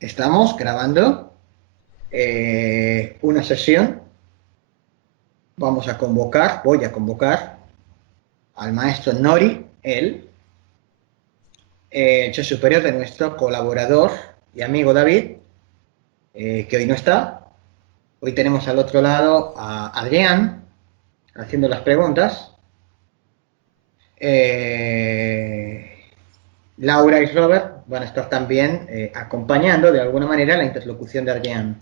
Estamos grabando una sesión. Voy a convocar al maestro Nori, el hecho superior de nuestro colaborador y amigo David, que hoy no está. Hoy tenemos al otro lado a Adrián haciendo las preguntas. Eh, Laura y Robert van a estar también acompañando de alguna manera la interlocución de Adrián.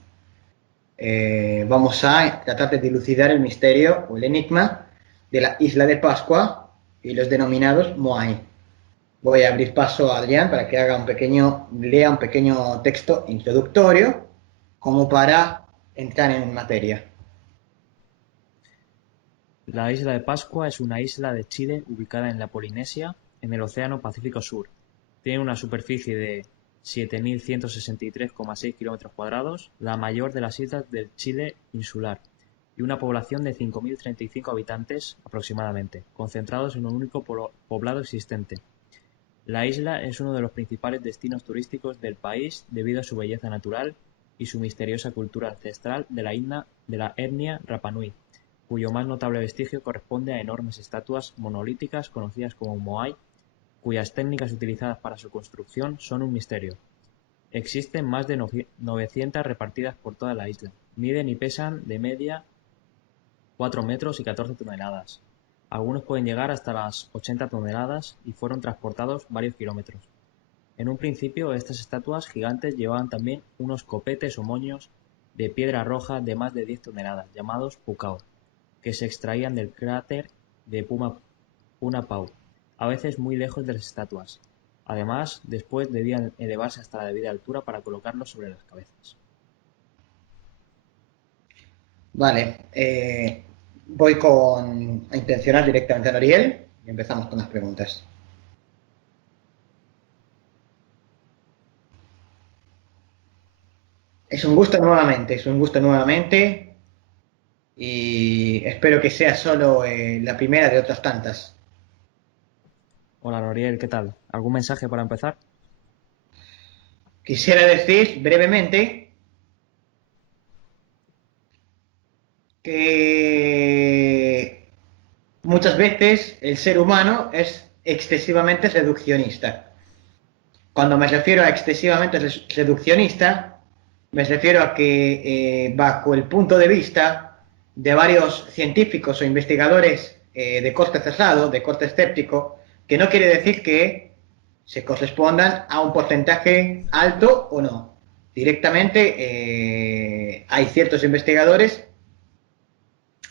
Vamos a tratar de dilucidar el misterio o el enigma de la isla de Pascua y los denominados Moai. Voy a abrir paso a Adrián para que lea un pequeño texto introductorio como para entrar en materia. La isla de Pascua es una isla de Chile ubicada en la Polinesia, en el Océano Pacífico Sur. Tiene una superficie de 7.163,6 km², la mayor de las islas del Chile insular, y una población de 5.035 habitantes aproximadamente, concentrados en un único poblado existente. La isla es uno de los principales destinos turísticos del país debido a su belleza natural y su misteriosa cultura ancestral de la etnia Rapa Nui, cuyo más notable vestigio corresponde a enormes estatuas monolíticas conocidas como moai, cuyas técnicas utilizadas para su construcción son un misterio. Existen más de 900 repartidas por toda la isla. Miden y pesan de media 4 metros y 14 toneladas. Algunos pueden llegar hasta las 80 toneladas y fueron transportados varios kilómetros. En un principio, estas estatuas gigantes llevaban también unos copetes o moños de piedra roja de más de 10 toneladas, llamados pukao, que se extraían del cráter de Punapau, a veces muy lejos de las estatuas. Además, después debían elevarse hasta la debida altura para colocarlos sobre las cabezas. Vale, a intencionar directamente a Noriel y empezamos con las preguntas. Es un gusto nuevamente y espero que sea solo la primera de otras tantas. Hola Noriel, ¿qué tal? ¿Algún mensaje para empezar? Quisiera decir brevemente que muchas veces el ser humano es excesivamente reduccionista. Cuando me refiero a excesivamente reduccionista, me refiero a que bajo el punto de vista de varios científicos o investigadores de corte cerrado, de corte escéptico, que no quiere decir que se correspondan a un porcentaje alto o no. Directamente hay ciertos investigadores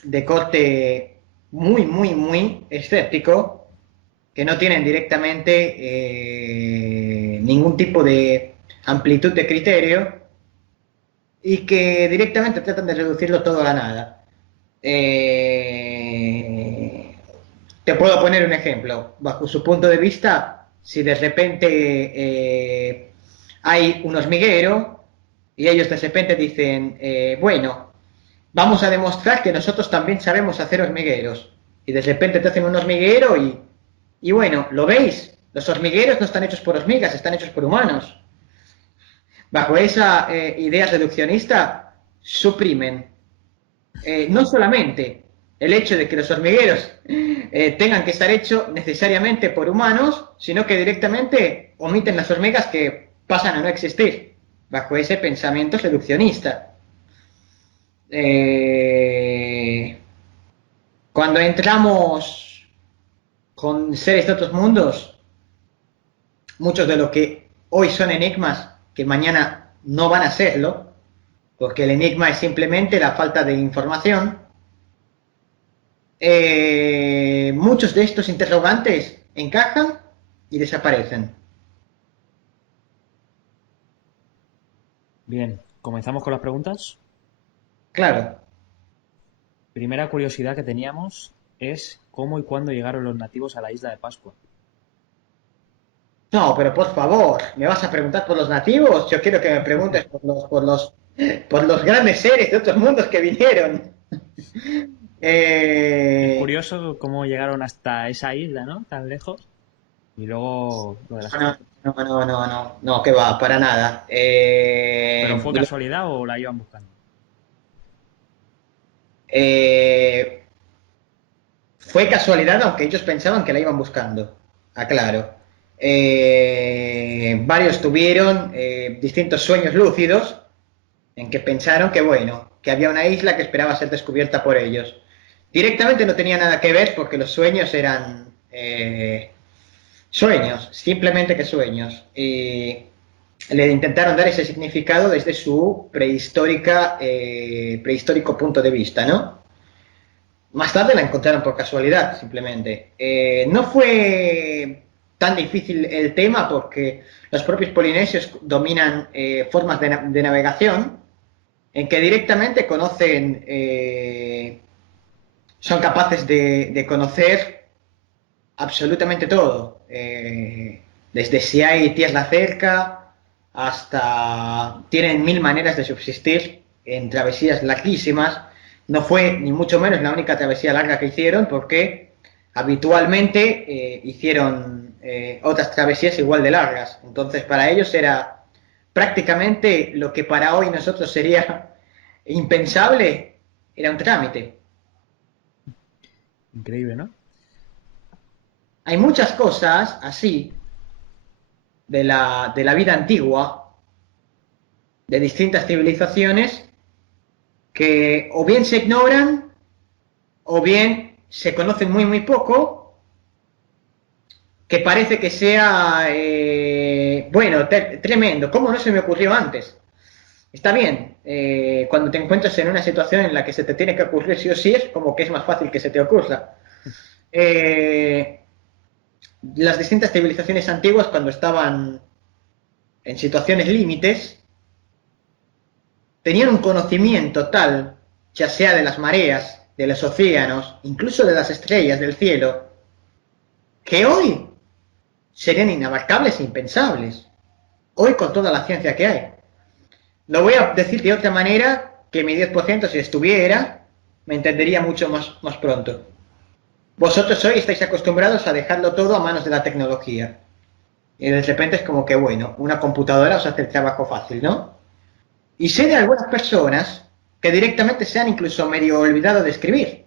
de corte muy, muy, muy escéptico que no tienen directamente ningún tipo de amplitud de criterio y que directamente tratan de reducirlo todo a la nada. Eh, Te puedo poner un ejemplo. Bajo su punto de vista, si de repente hay un hormiguero y ellos de repente dicen, bueno, vamos a demostrar que nosotros también sabemos hacer hormigueros. Y de repente te hacen un hormiguero y bueno, ¿lo veis? Los hormigueros no están hechos por hormigas, están hechos por humanos. Bajo esa idea reduccionista, suprimen no solamente el hecho de que los hormigueros tengan que estar hechos necesariamente por humanos, sino que directamente omiten las hormigas que pasan a no existir, bajo ese pensamiento reduccionista. Eh, Cuando entramos con seres de otros mundos, muchos de lo que hoy son enigmas, que mañana no van a serlo, porque el enigma es simplemente la falta de información, muchos de estos interrogantes encajan y desaparecen. Bien, comenzamos con las preguntas. Claro. Primera curiosidad que teníamos es cómo y cuándo llegaron los nativos a la isla de Pascua. No, pero por favor, ¿me vas a preguntar por los nativos? Yo quiero que me preguntes por los grandes seres de otros mundos que vinieron. Es Eh, curioso cómo llegaron hasta esa isla, ¿no? Tan lejos. Y luego lo de las... No, que va, para nada. ¿Pero fue casualidad o la iban buscando? Eh, Fue casualidad, aunque ellos pensaban que la iban buscando. Aclaro. Varios tuvieron distintos sueños lúcidos en que pensaron que, bueno, que había una isla que esperaba ser descubierta por ellos. Directamente no tenía nada que ver porque los sueños eran sueños, simplemente que sueños. Y le intentaron dar ese significado desde su prehistórico punto de vista, ¿no? Más tarde la encontraron por casualidad, simplemente. No fue tan difícil el tema porque los propios polinesios dominan formas de navegación en que directamente conocen, son capaces de conocer absolutamente todo. Desde si hay tierra cerca hasta... Tienen mil maneras de subsistir en travesías larguísimas. No fue ni mucho menos la única travesía larga que hicieron porque habitualmente hicieron otras travesías igual de largas. Entonces para ellos era prácticamente lo que para hoy nosotros sería impensable, era un trámite. Increíble, ¿no? Hay muchas cosas así de la vida antigua, de distintas civilizaciones, que o bien se ignoran o bien se conocen muy muy poco, que parece que sea, bueno, tremendo, ¿cómo no se me ocurrió antes? Está bien, cuando te encuentras en una situación en la que se te tiene que ocurrir sí o sí, es como que es más fácil que se te ocurra. Eh, las distintas civilizaciones antiguas, cuando estaban en situaciones límites, tenían un conocimiento tal, ya sea de las mareas, de los océanos, incluso de las estrellas del cielo, que hoy serían inabarcables e impensables. Hoy con toda la ciencia que hay. Lo voy a decir de otra manera, que mi 10% si estuviera, me entendería mucho más pronto. Vosotros hoy estáis acostumbrados a dejarlo todo a manos de la tecnología. Y de repente es como que, bueno, una computadora os hace el trabajo fácil, ¿no? Y sé de algunas personas que directamente se han incluso medio olvidado de escribir,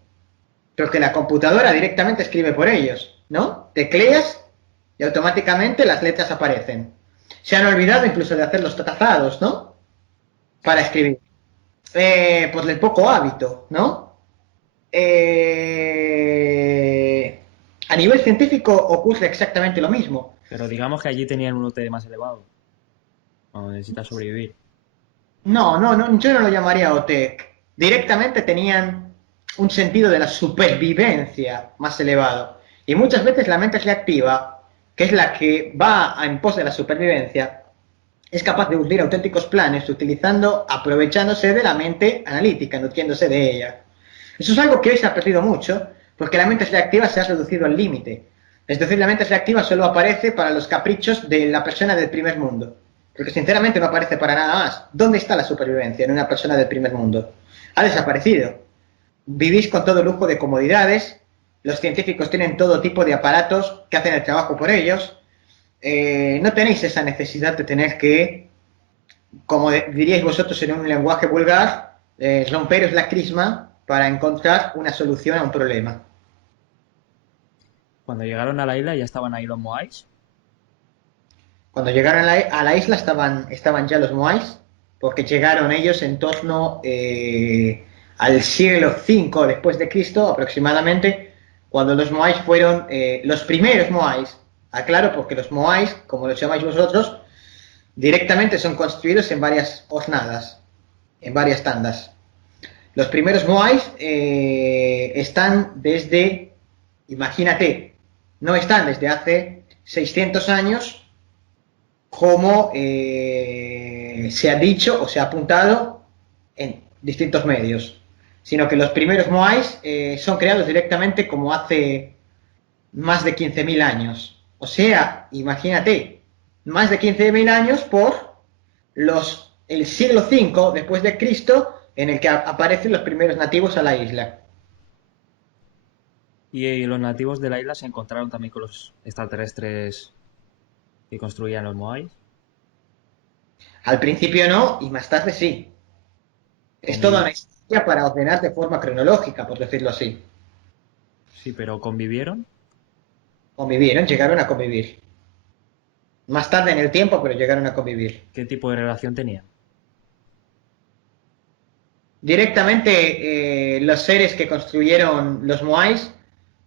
pero que la computadora directamente escribe por ellos, ¿no? Tecleas y automáticamente las letras aparecen. Se han olvidado incluso de hacer los trazados, ¿no? Para escribir. Por el poco hábito, ¿no? A nivel científico ocurre exactamente lo mismo. Pero digamos que allí tenían un OT más elevado, cuando necesitas sobrevivir. No, yo no lo llamaría OTEC. Directamente tenían un sentido de la supervivencia más elevado. Y muchas veces la mente reactiva, que es la que va en pos de la supervivencia, es capaz de hundir auténticos planes aprovechándose de la mente analítica, nutriéndose de ella. Eso es algo que hoy se ha perdido mucho, porque la mente reactiva se ha reducido al límite. Es decir, la mente reactiva solo aparece para los caprichos de la persona del primer mundo. Porque sinceramente no aparece para nada más. ¿Dónde está la supervivencia en una persona del primer mundo? Ha desaparecido. Vivís con todo lujo de comodidades, los científicos tienen todo tipo de aparatos que hacen el trabajo por ellos, no tenéis esa necesidad de tener que, como diríais vosotros en un lenguaje vulgar, romperos la crisma para encontrar una solución a un problema. Cuando llegaron a la isla ya estaban ahí los Moais. Cuando llegaron a la isla estaban ya los Moais, porque llegaron ellos en torno al siglo V después de Cristo aproximadamente, cuando los Moais fueron los primeros Moais. Aclaro, porque los Moais, como los llamáis vosotros, directamente son construidos en varias hornadas, en varias tandas. Los primeros Moais están desde, imagínate, no están desde hace 600 años como se ha dicho o se ha apuntado en distintos medios, sino que los primeros Moais son creados directamente como hace más de 15.000 años. O sea, imagínate, más de 15.000 años por el siglo V después de Cristo en el que aparecen los primeros nativos a la isla. Y los nativos de la isla se encontraron también con los extraterrestres que construían los Moais. Al principio no, y más tarde sí. Es toda una Convivi- historia para ordenar de forma cronológica, por decirlo así. Sí, pero convivieron. Convivieron, llegaron a convivir. Más tarde en el tiempo, pero llegaron a convivir. ¿Qué tipo de relación tenían? Directamente, los seres que construyeron los Moais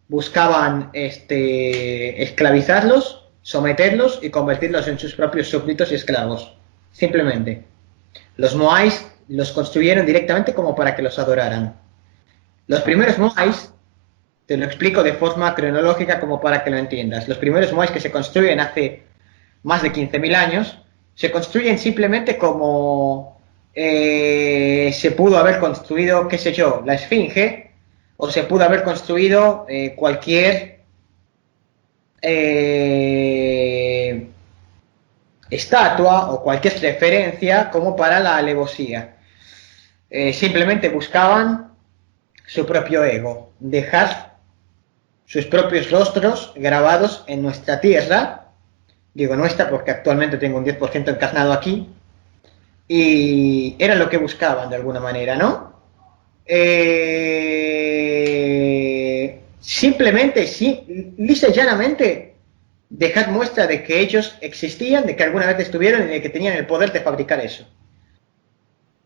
buscaban esclavizarlos, someterlos y convertirlos en sus propios súbditos y esclavos. Simplemente. Los Moais los construyeron directamente como para que los adoraran. Los primeros Moais, te lo explico de forma cronológica como para que lo entiendas. Los primeros Moais que se construyen hace más de 15.000 años, se construyen simplemente como se pudo haber construido, qué sé yo, la Esfinge, o se pudo haber construido cualquier eh, estatua o cualquier referencia como para la alevosía. Simplemente buscaban su propio ego, dejar sus propios rostros grabados en nuestra tierra. Digo nuestra porque actualmente tengo un 10% encarnado aquí, y era lo que buscaban de alguna manera, ¿no? Simplemente, sí, lisa y llanamente, dejar muestra de que ellos existían, de que alguna vez estuvieron y de que tenían el poder de fabricar eso.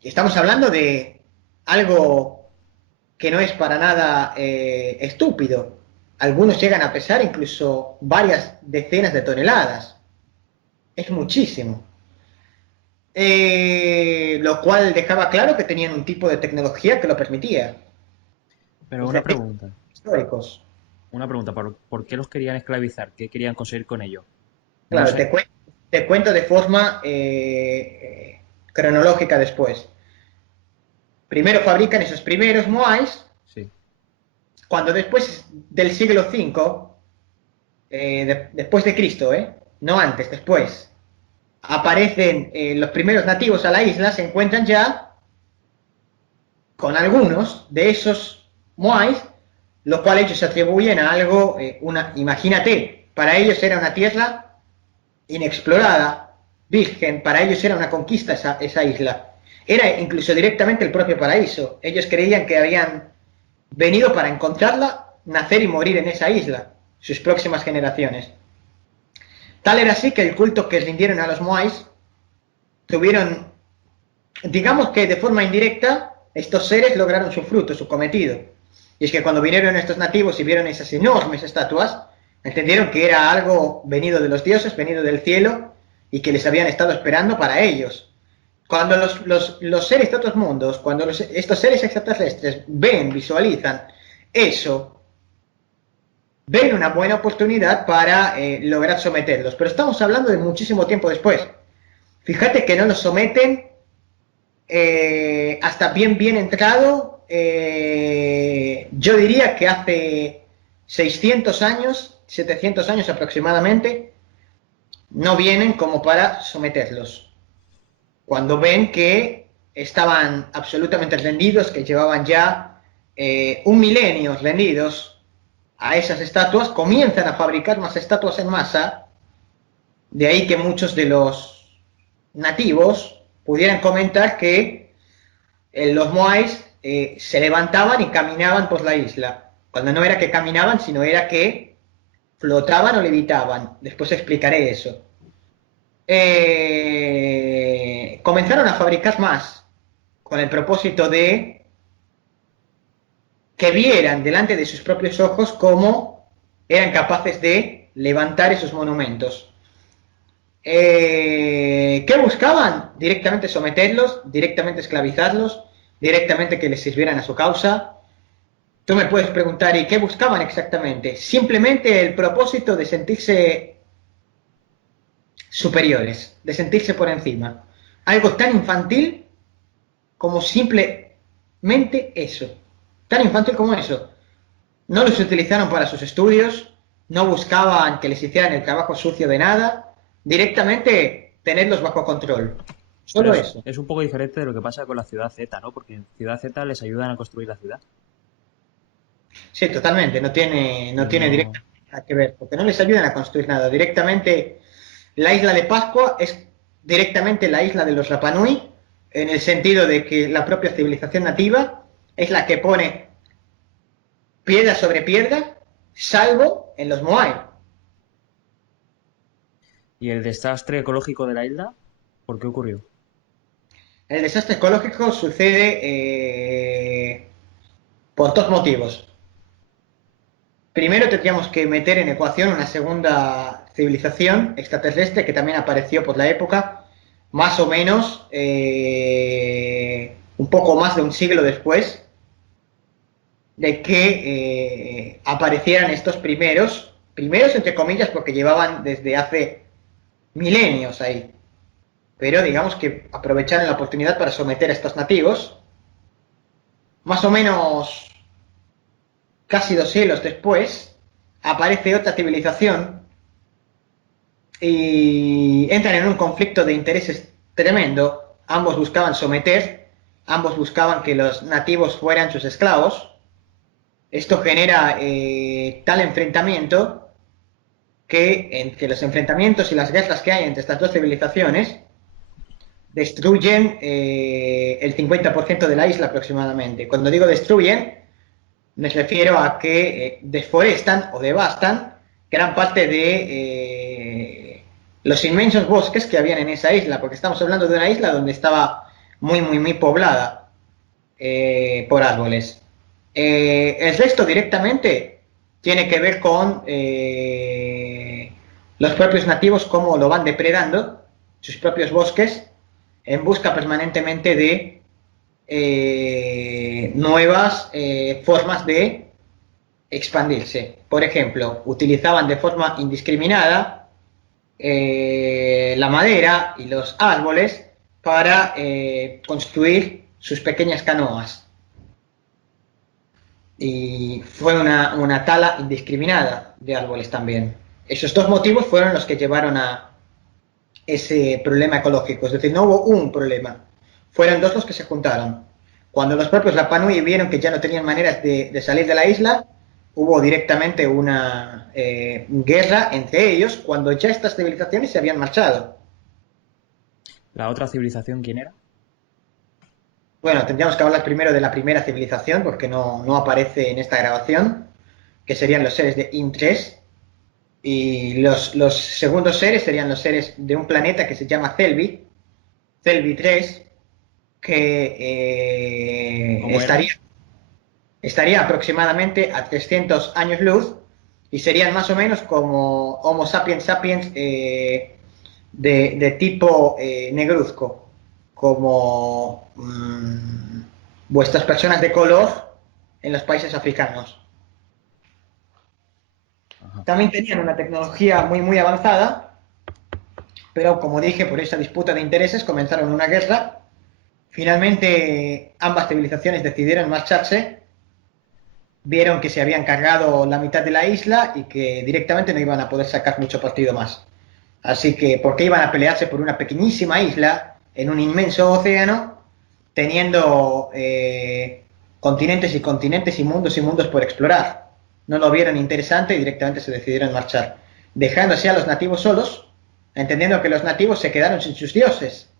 Estamos hablando de algo que no es para nada estúpido. Algunos llegan a pesar incluso varias decenas de toneladas. Es muchísimo. Lo cual dejaba claro que tenían un tipo de tecnología que lo permitía. Pero Los registros pregunta. históricos. Una pregunta. ¿Por qué los querían esclavizar? ¿Qué querían conseguir con ello? No Claro, sé. te cuento de forma cronológica después. Primero fabrican esos primeros Moais, Sí. cuando después del siglo V, después de Cristo, no antes, después, aparecen los primeros nativos a la isla, se encuentran ya con algunos de esos Moais, lo cual ellos se atribuyen a algo, imagínate, para ellos era una tierra inexplorada, virgen, para ellos era una conquista esa isla. Era incluso directamente el propio paraíso. Ellos creían que habían venido para encontrarla, nacer y morir en esa isla, sus próximas generaciones. Tal era así que el culto que rindieron a los Moais tuvieron, digamos que de forma indirecta, estos seres lograron su fruto, su cometido. Y es que cuando vinieron estos nativos y vieron esas enormes estatuas, entendieron que era algo venido de los dioses, venido del cielo, y que les habían estado esperando para ellos. Cuando los seres de otros mundos, cuando estos seres extraterrestres ven, visualizan eso, ven una buena oportunidad para lograr someterlos. Pero estamos hablando de muchísimo tiempo después. Fíjate que no los someten hasta bien entrado, yo diría que hace 600 años, 700 años aproximadamente, no vienen como para someterlos. Cuando ven que estaban absolutamente rendidos, que llevaban ya un milenio rendidos a esas estatuas, comienzan a fabricar más estatuas en masa, de ahí que muchos de los nativos pudieran comentar que los moais se levantaban y caminaban por la isla, cuando no era que caminaban, sino era que flotaban o levitaban. Después explicaré eso. Comenzaron a fabricar más, con el propósito de que vieran delante de sus propios ojos cómo eran capaces de levantar esos monumentos. ¿Qué buscaban? Directamente someterlos, directamente esclavizarlos, directamente que les sirvieran a su causa. Tú me puedes preguntar, ¿y qué buscaban exactamente? Simplemente el propósito de sentirse superiores, de sentirse por encima. Algo tan infantil como simplemente eso. Tan infantil como eso. No los utilizaron para sus estudios, no buscaban que les hicieran el trabajo sucio de nada, directamente tenerlos bajo control. Pero Solo eso. es un poco diferente de lo que pasa con la ciudad Z, ¿no? Porque en ciudad Z les ayudan a construir la ciudad. Sí, totalmente, no Y tiene no. directamente nada que ver, porque no les ayudan a construir nada. Directamente, la isla de Pascua es directamente la isla de los Rapa Nui, en el sentido de que la propia civilización nativa es la que pone piedra sobre piedra, salvo en los Moai. ¿Y el desastre ecológico de la isla? ¿Por qué ocurrió? El desastre ecológico sucede por dos motivos. Primero tendríamos que meter en ecuación una segunda civilización extraterrestre que también apareció por la época, más o menos un poco más de un siglo después de que aparecieran estos primeros entre comillas porque llevaban desde hace milenios ahí, pero digamos que aprovecharon la oportunidad para someter a estos nativos, más o menos casi 2 siglos después, aparece otra civilización y entran en un conflicto de intereses tremendo. Ambos buscaban someter, ambos buscaban que los nativos fueran sus esclavos. Esto genera tal enfrentamiento que entre los enfrentamientos y las guerras que hay entre estas dos civilizaciones destruyen el 50% de la isla aproximadamente. Cuando digo destruyen, me refiero a que deforestan o devastan gran parte de los inmensos bosques que habían en esa isla, porque estamos hablando de una isla donde estaba muy poblada por árboles. El resto directamente tiene que ver con los propios nativos, cómo lo van depredando, sus propios bosques, en busca permanentemente de nuevas formas de expandirse. Por ejemplo, utilizaban de forma indiscriminada la madera y los árboles para construir sus pequeñas canoas. Y fue una tala indiscriminada de árboles también. Esos dos motivos fueron los que llevaron a ese problema ecológico. Es decir, no hubo un problema, fueron dos los que se juntaron. Cuando los propios Rapanui vieron que ya no tenían maneras de salir de la isla, hubo directamente una guerra entre ellos cuando ya estas civilizaciones se habían marchado. ¿La otra civilización quién era? Bueno, tendríamos que hablar primero de la primera civilización porque no aparece en esta grabación, que serían los seres de Im-3, y los segundos seres serían los seres de un planeta que se llama Celbi, Celbi 3, que ¿Cómo eran? estaría aproximadamente a 300 años luz y serían más o menos como Homo sapiens sapiens de tipo negruzco, como vuestras personas de color en los países africanos. Ajá. También tenían una tecnología muy avanzada, pero como dije, por esa disputa de intereses comenzaron una guerra. Finalmente, ambas civilizaciones decidieron marcharse, vieron que se habían cargado la mitad de la isla y que directamente no iban a poder sacar mucho partido más. Así que, ¿por qué iban a pelearse por una pequeñísima isla en un inmenso océano, teniendo continentes y continentes y mundos por explorar? No lo vieron interesante y directamente se decidieron marchar, dejándose a los nativos solos, entendiendo que los nativos se quedaron sin sus dioses,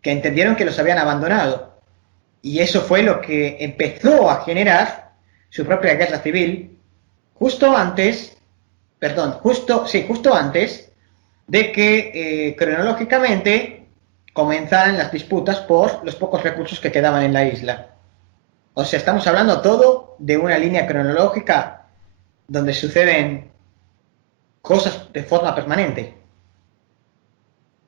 que entendieron que los habían abandonado. Y eso fue lo que empezó a generar su propia guerra civil justo antes, perdón, justo antes de que cronológicamente comenzaran las disputas por los pocos recursos que quedaban en la isla. O sea, estamos hablando todo de una línea cronológica donde suceden cosas de forma permanente.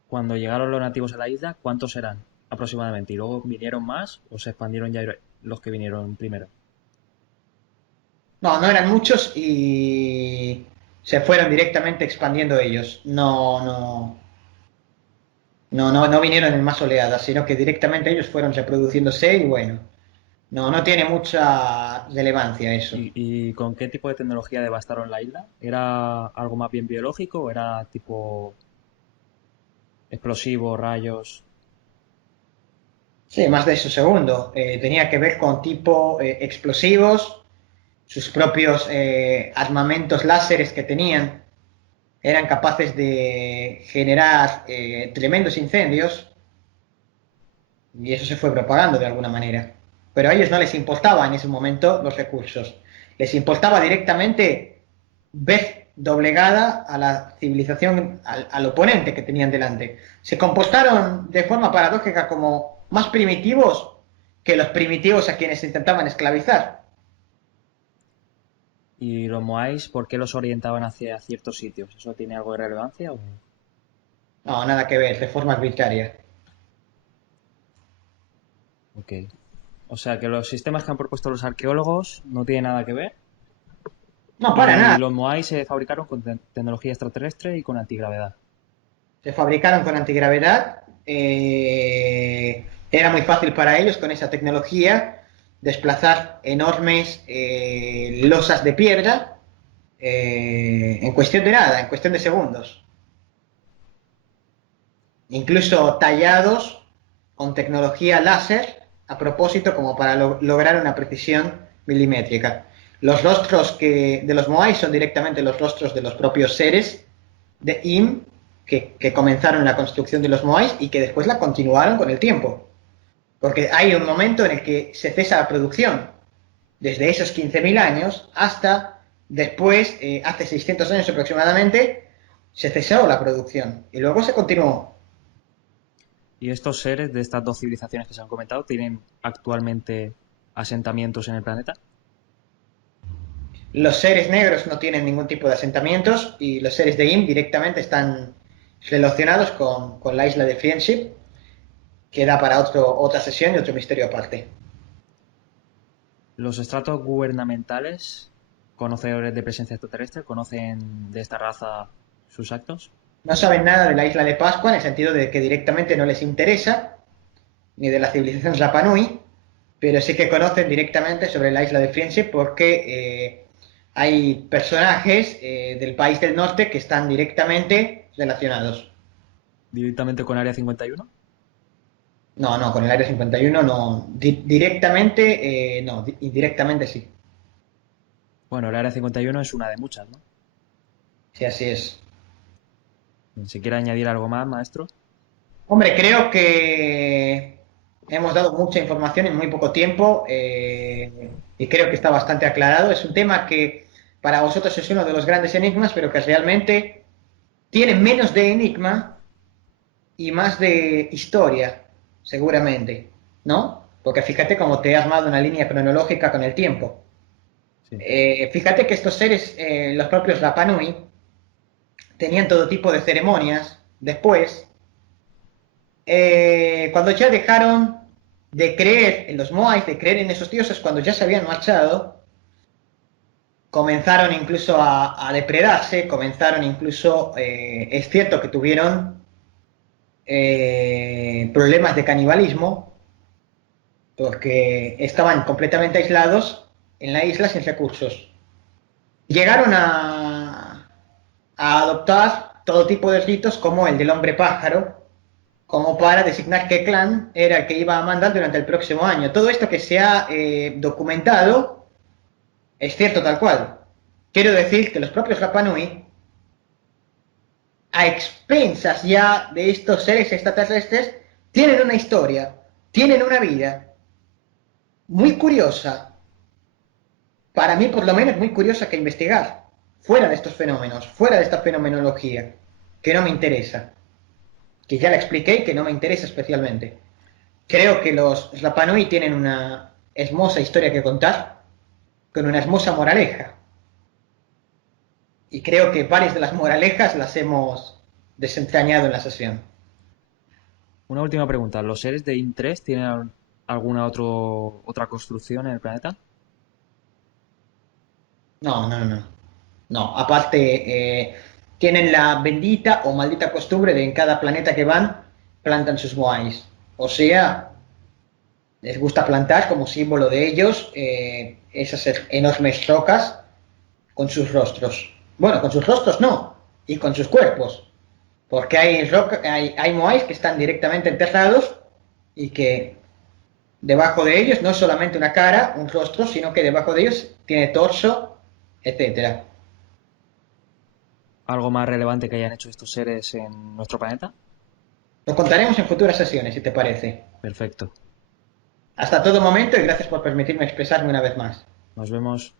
Cuando llegaron los nativos a la isla, ¿cuántos eran aproximadamente? ¿Y luego vinieron más o se expandieron ya los que vinieron primero? No eran muchos y se fueron directamente expandiendo ellos. No vinieron en más oleadas, sino que directamente ellos fueron reproduciéndose y bueno, no tiene mucha relevancia eso. ¿Y con qué tipo de tecnología devastaron la isla? ¿Era algo más bien biológico o era tipo explosivos, rayos? Sí, más de eso segundo. Tenía que ver con tipo explosivos sus propios armamentos láseres que tenían eran capaces de generar tremendos incendios y eso se fue propagando de alguna manera. Pero a ellos no les importaba en ese momento los recursos. Les importaba directamente ver doblegada a la civilización, al oponente que tenían delante. Se comportaron de forma paradójica como más primitivos que los primitivos a quienes intentaban esclavizar. ¿Y los Moais, por qué los orientaban hacia ciertos sitios? ¿Eso tiene algo de relevancia? No, nada que ver, reforma arbitraria. Ok. O sea que los sistemas que han propuesto los arqueólogos no tienen nada que ver. No, para Y nada. los Moais se fabricaron con tecnología extraterrestre y con antigravedad. Se fabricaron con antigravedad. Era muy fácil para ellos con esa tecnología desplazar enormes losas de piedra en cuestión de nada, en cuestión de segundos. Incluso tallados con tecnología láser a propósito como para lograr una precisión milimétrica. Los rostros de los Moai son directamente los rostros de los propios seres de Im que comenzaron la construcción de los Moais y que después la continuaron con el tiempo. Porque hay un momento en el que se cesa la producción, desde esos 15.000 años hasta después, hace 600 años aproximadamente, se cesó la producción y luego se continuó. ¿Y estos seres de estas dos civilizaciones que se han comentado tienen actualmente asentamientos en el planeta? Los seres negros no tienen ningún tipo de asentamientos y los seres de Im directamente están relacionados con la isla de Friendship, que da para otra sesión y otro misterio aparte. ¿Los estratos gubernamentales, conocedores de presencia extraterrestre, conocen de esta raza sus actos? No saben nada de la isla de Pascua en el sentido de que directamente no les interesa, ni de la civilización Rapa Nui, pero sí que conocen directamente sobre la isla de Friendship porque hay personajes del país del norte que están directamente relacionados. ¿Directamente con Área 51? No, no, con el Área 51 no. Directamente, no, indirectamente sí. Bueno, el Área 51 es una de muchas, ¿no? Sí, así es. Si quiere añadir algo más, maestro. Hombre, creo que hemos dado mucha información en muy poco tiempo y creo que está bastante aclarado. Es un tema que para vosotros es uno de los grandes enigmas, pero que realmente tiene menos de enigma y más de historia, seguramente, ¿no? Porque fíjate cómo te has armado una línea cronológica con el tiempo. Sí. Fíjate que estos seres, los propios Rapa Nui, tenían todo tipo de ceremonias después cuando ya dejaron de creer en los Moais, de creer en esos dioses, cuando ya se habían marchado, comenzaron incluso a depredarse, comenzaron incluso, es cierto que tuvieron problemas de canibalismo, porque estaban completamente aislados en la isla sin recursos. Llegaron a adoptar todo tipo de ritos como el del hombre pájaro, como para designar qué clan era el que iba a mandar durante el próximo año. Todo esto que se ha documentado es cierto tal cual. Quiero decir que los propios Rapa Nui, a expensas ya de estos seres extraterrestres, tienen una historia, tienen una vida muy curiosa, para mí por lo menos muy curiosa que investigar, fuera de estos fenómenos, fuera de esta fenomenología, que no me interesa, que ya la expliqué y que no me interesa especialmente. Creo que los Rapa Nui tienen una hermosa historia que contar, con una hermosa moraleja. Y creo que varias de las moralejas las hemos desentrañado en la sesión. Una última pregunta. ¿Los seres de IN-3 tienen alguna otra construcción en el planeta? No, no, no. No, aparte, tienen la bendita o maldita costumbre de en cada planeta que van, plantan sus moais. O sea, les gusta plantar como símbolo de ellos esas enormes rocas con sus rostros. Bueno, con sus rostros no, y con sus cuerpos. Porque hay moais que están directamente enterrados y que debajo de ellos no es solamente una cara, un rostro, sino que debajo de ellos tiene torso, etcétera. ¿Algo más relevante que hayan hecho estos seres en nuestro planeta? Lo contaremos en futuras sesiones, si te parece. Perfecto. Hasta todo momento y gracias por permitirme expresarme una vez más. Nos vemos.